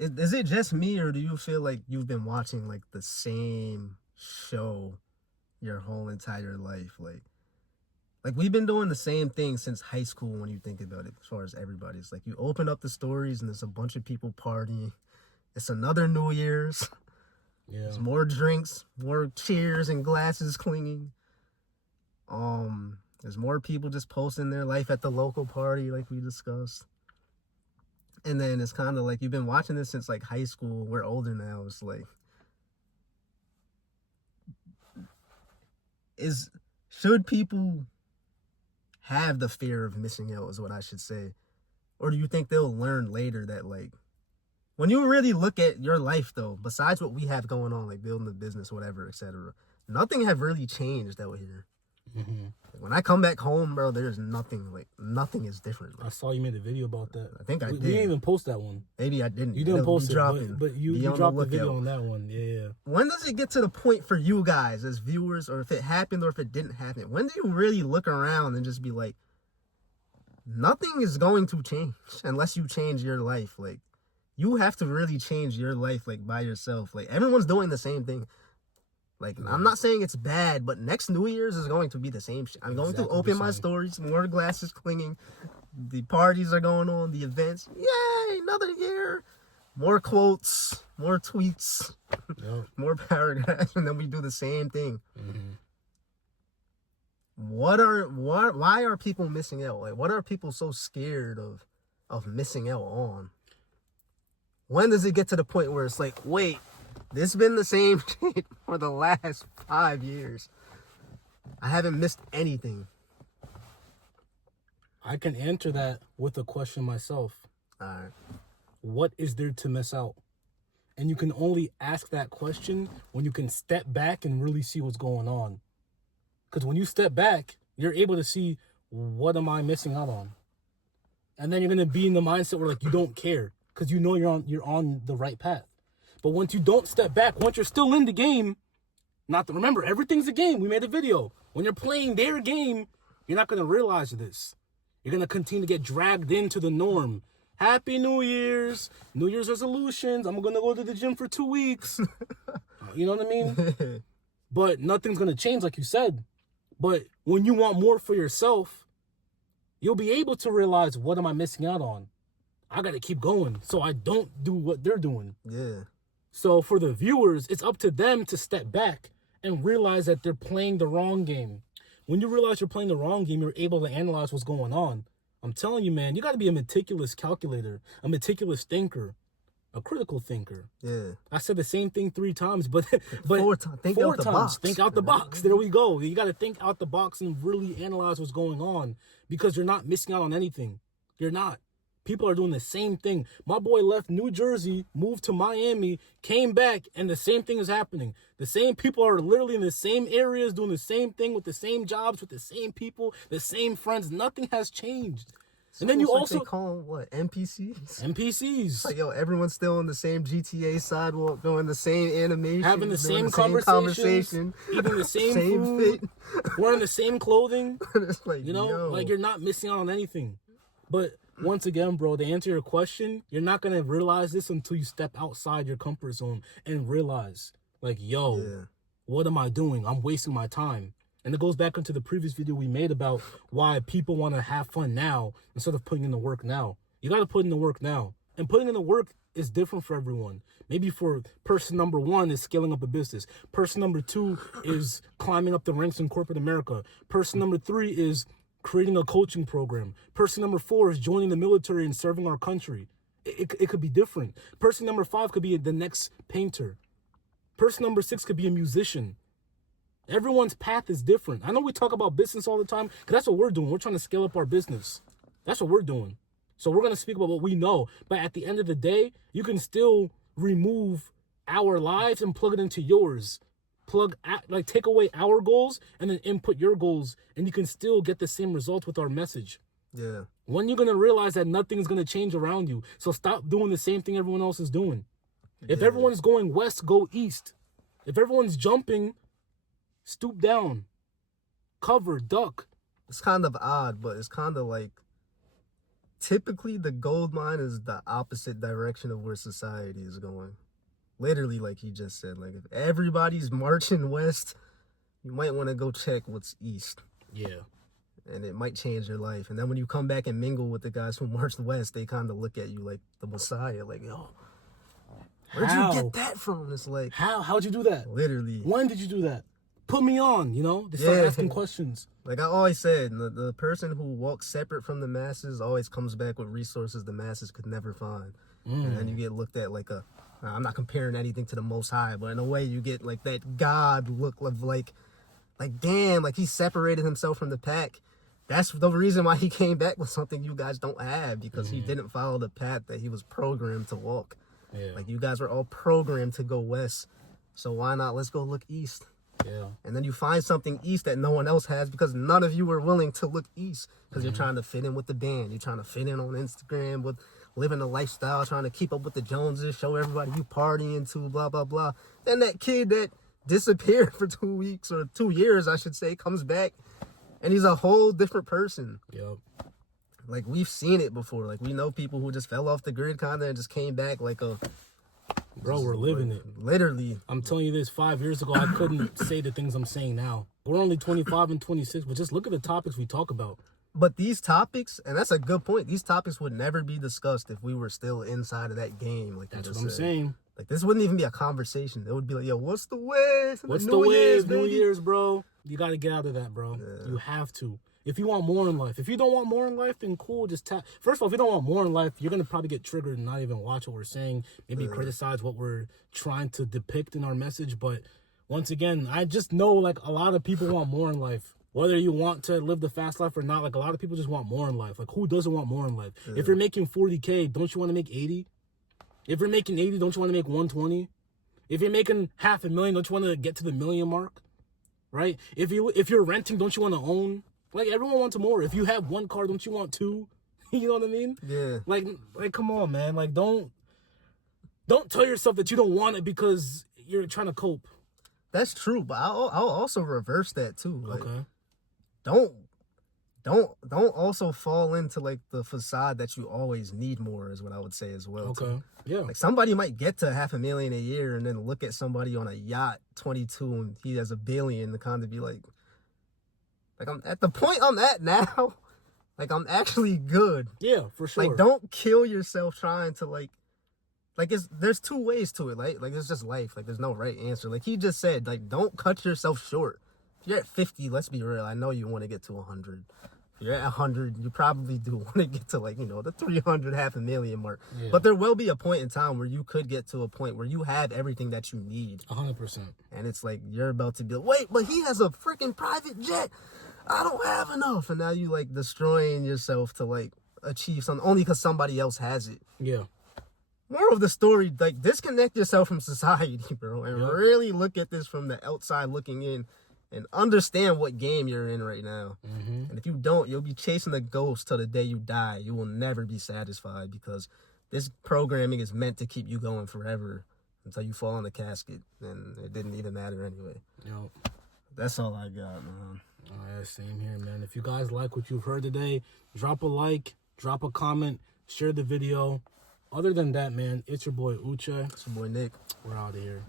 Is it just me, or do you feel like you've been watching like the same show your whole entire life? Like we've been doing the same thing since high school when you think about it, as far as everybody's. Like you open up the stories and there's a bunch of people partying. It's another New Year's. Yeah. There's more drinks, more cheers and glasses clinging. There's more people just posting their life at the local party like we discussed. And then it's kind of like you've been watching this since like high school. We're older now. It's like, should people have the fear of missing out is what I should say? Or do you think they'll learn later that, like, when you really look at your life though, besides what we have going on, like building the business, whatever, etc., nothing have really changed out here. Mm-hmm. When I come back home, bro, there's nothing is different. Like, I saw you made a video about that. I think I did. We didn't even post that one. Maybe I didn't. You didn't post it, but you dropped the video on that one. Yeah. When does it get to the point for you guys as viewers, or if it happened or if it didn't happen? When do you really look around and just be like, nothing is going to change unless you change your life? Like, you have to really change your life, like, by yourself. Like, everyone's doing the same thing. Like, yeah. I'm not saying it's bad, but next New Year's is going to be the same shit. I'm going to open my stories, more glasses clinging. The parties are going on, the events. Yay, another year. More quotes, more tweets, yep. More paragraphs, and then we do the same thing. Mm-hmm. Why are people missing out? Like, what are people so scared of missing out on? When does it get to the point where it's like, wait, this has been the same shit for the last 5 years. I haven't missed anything. I can answer that with a question myself. All right. What is there to miss out? And you can only ask that question when you can step back and really see what's going on. Because when you step back, you're able to see, what am I missing out on? And then you're going to be in the mindset where, like, you don't care because you know you're on the right path. But once you don't step back, once you're still in the game, remember, everything's a game. We made a video. When you're playing their game, you're not going to realize this. You're going to continue to get dragged into the norm. Happy New Year's, New Year's resolutions. I'm going to go to the gym for 2 weeks. You know what I mean? But nothing's going to change, like you said. But when you want more for yourself, you'll be able to realize, what am I missing out on? I got to keep going so I don't do what they're doing. Yeah. So for the viewers, it's up to them to step back and realize that they're playing the wrong game. When you realize you're playing the wrong game, you're able to analyze what's going on. I'm telling you, man, you got to be a meticulous calculator, a meticulous thinker, a critical thinker. Yeah. I said the same thing 3 times, but 4 times. Think out the box. Think out the box. There we go. You got to think out the box and really analyze what's going on, because you're not missing out on anything. You're not. People are doing the same thing. My boy left New Jersey, moved to Miami, came back, and the same thing is happening. The same people are literally in the same areas, doing the same thing with the same jobs, with the same people, the same friends. Nothing has changed. It's and then you like also they call them what, NPCs? NPCs. Like, yo, everyone's still on the same GTA sidewalk, doing the same animation, having the same conversation, eating the same food, wearing the same clothing. It's like, you know, yo. like, you're not missing out on anything. But once again, bro, to answer your question, you're not going to realize this until you step outside your comfort zone and realize, like, yo, What am I doing? I'm wasting my time. And it goes back into the previous video we made about why people want to have fun now instead of putting in the work now. You got to put in the work now. And putting in the work is different for everyone. Maybe for person number 1 is scaling up a business. Person number 2 is climbing up the ranks in corporate America. Person number 3 is creating a coaching program. Person number 4 is joining the military and serving our country. It could be different. Person number 5 could be the next painter. Person number 6 could be a musician. Everyone's path is different. I know we talk about business all the time, because that's what we're doing. We're trying to scale up our business. That's what we're doing. So we're going to speak about what we know. But at the end of the day, you can still remove our lives and plug it into yours. Take away our goals and then input your goals, and you can still get the same results with our message. Yeah. When you're going to realize that nothing's going to change around you. So stop doing the same thing everyone else is doing. If everyone's going west, go east. If everyone's jumping, stoop down, cover, duck. It's kind of odd, but it's kind of like typically the gold mine is the opposite direction of where society is going. Literally, like he just said, like if everybody's marching west, you might want to go check what's east. Yeah. And it might change your life. And then when you come back and mingle with the guys who marched west, they kind of look at you like the Messiah, like, yo, where'd you get that from? It's like, how'd you do that? Literally. When did you do that? Put me on, you know? They start asking questions. Like I always said, the person who walks separate from the masses always comes back with resources the masses could never find. And then you get looked at like I'm not comparing anything to the Most High, but in a way you get like that God look of like damn, like he separated himself from the pack. That's the reason why he came back with something you guys don't have, because he didn't follow the path that he was programmed to walk. Yeah. Like you guys were all programmed to go west. So why not? Let's go look east. Yeah. And then you find something east that no one else has because none of you were willing to look east because you're trying to fit in with the band. You're trying to fit in on Instagram with living a lifestyle, trying to keep up with the Joneses, show everybody you partying to, blah, blah, blah. Then that kid that disappeared for 2 weeks or 2 years, I should say, comes back and he's a whole different person. Yep. Like we've seen it before. Like we know people who just fell off the grid kind of and just came back like a... Bro, we're living it. Literally. I'm telling you this, 5 years ago, I couldn't say the things I'm saying now. We're only 25 and 26, but just look at the topics we talk about. But these topics, and that's a good point, these topics would never be discussed if we were still inside of that game. Like that's what I'm saying. Like this wouldn't even be a conversation. It would be like, yo, what's the wave? What's the wave? New Year's, bro. You got to get out of that, bro. Yeah. You have to. If you want more in life. If you don't want more in life, then cool, just tap. First of all, if you don't want more in life, you're going to probably get triggered and not even watch what we're saying. Maybe criticize what we're trying to depict in our message. But once again, I just know like a lot of people want more in life. Whether you want to live the fast life or not, like a lot of people just want more in life. Like who doesn't want more in life? Yeah. If you're making 40K, don't you want to make 80? If you're making 80, don't you want to make 120? If you're making $500,000, don't you want to get to the million mark? Right? If you're renting, don't you want to own? Like, everyone wants more. If you have one car, don't you want two? You know what I mean? Yeah. Like, come on, man. Like, don't tell yourself that you don't want it because you're trying to cope. That's true, but I'll also reverse that too. Like, okay. Don't also fall into like the facade that you always need more is what I would say as well. Okay. Too. Yeah. Like somebody might get to $500,000 a year and then look at somebody on a yacht, 22, and he has $1 billion, and kind of be like I'm at the point I'm at now. Like I'm actually good. Yeah, for sure. Like don't kill yourself trying to like there's two ways to it. Like it's just life. Like there's no right answer. Like he just said, like don't cut yourself short. If you're at 50, let's be real. I know you want to get to 100. If you're at 100, you probably do want to get to like, you know, the 300, $500,000 mark. Yeah. But there will be a point in time where you could get to a point where you have everything that you need. 100%. And it's like, you're about to be like, wait, but he has a freaking private jet. I don't have enough. And now you like destroying yourself to like achieve something only because somebody else has it. Yeah. Moral of the story, like disconnect yourself from society, bro. And really look at this from the outside looking in. And understand what game you're in right now. Mm-hmm. And if you don't, you'll be chasing a ghost till the day you die. You will never be satisfied because this programming is meant to keep you going forever until you fall in the casket. And it didn't even matter anyway. Yep. That's all I got, man. All right, same here, man. If you guys like what you've heard today, drop a like, drop a comment, share the video. Other than that, man, it's your boy Uche. It's your boy Nick. We're out of here.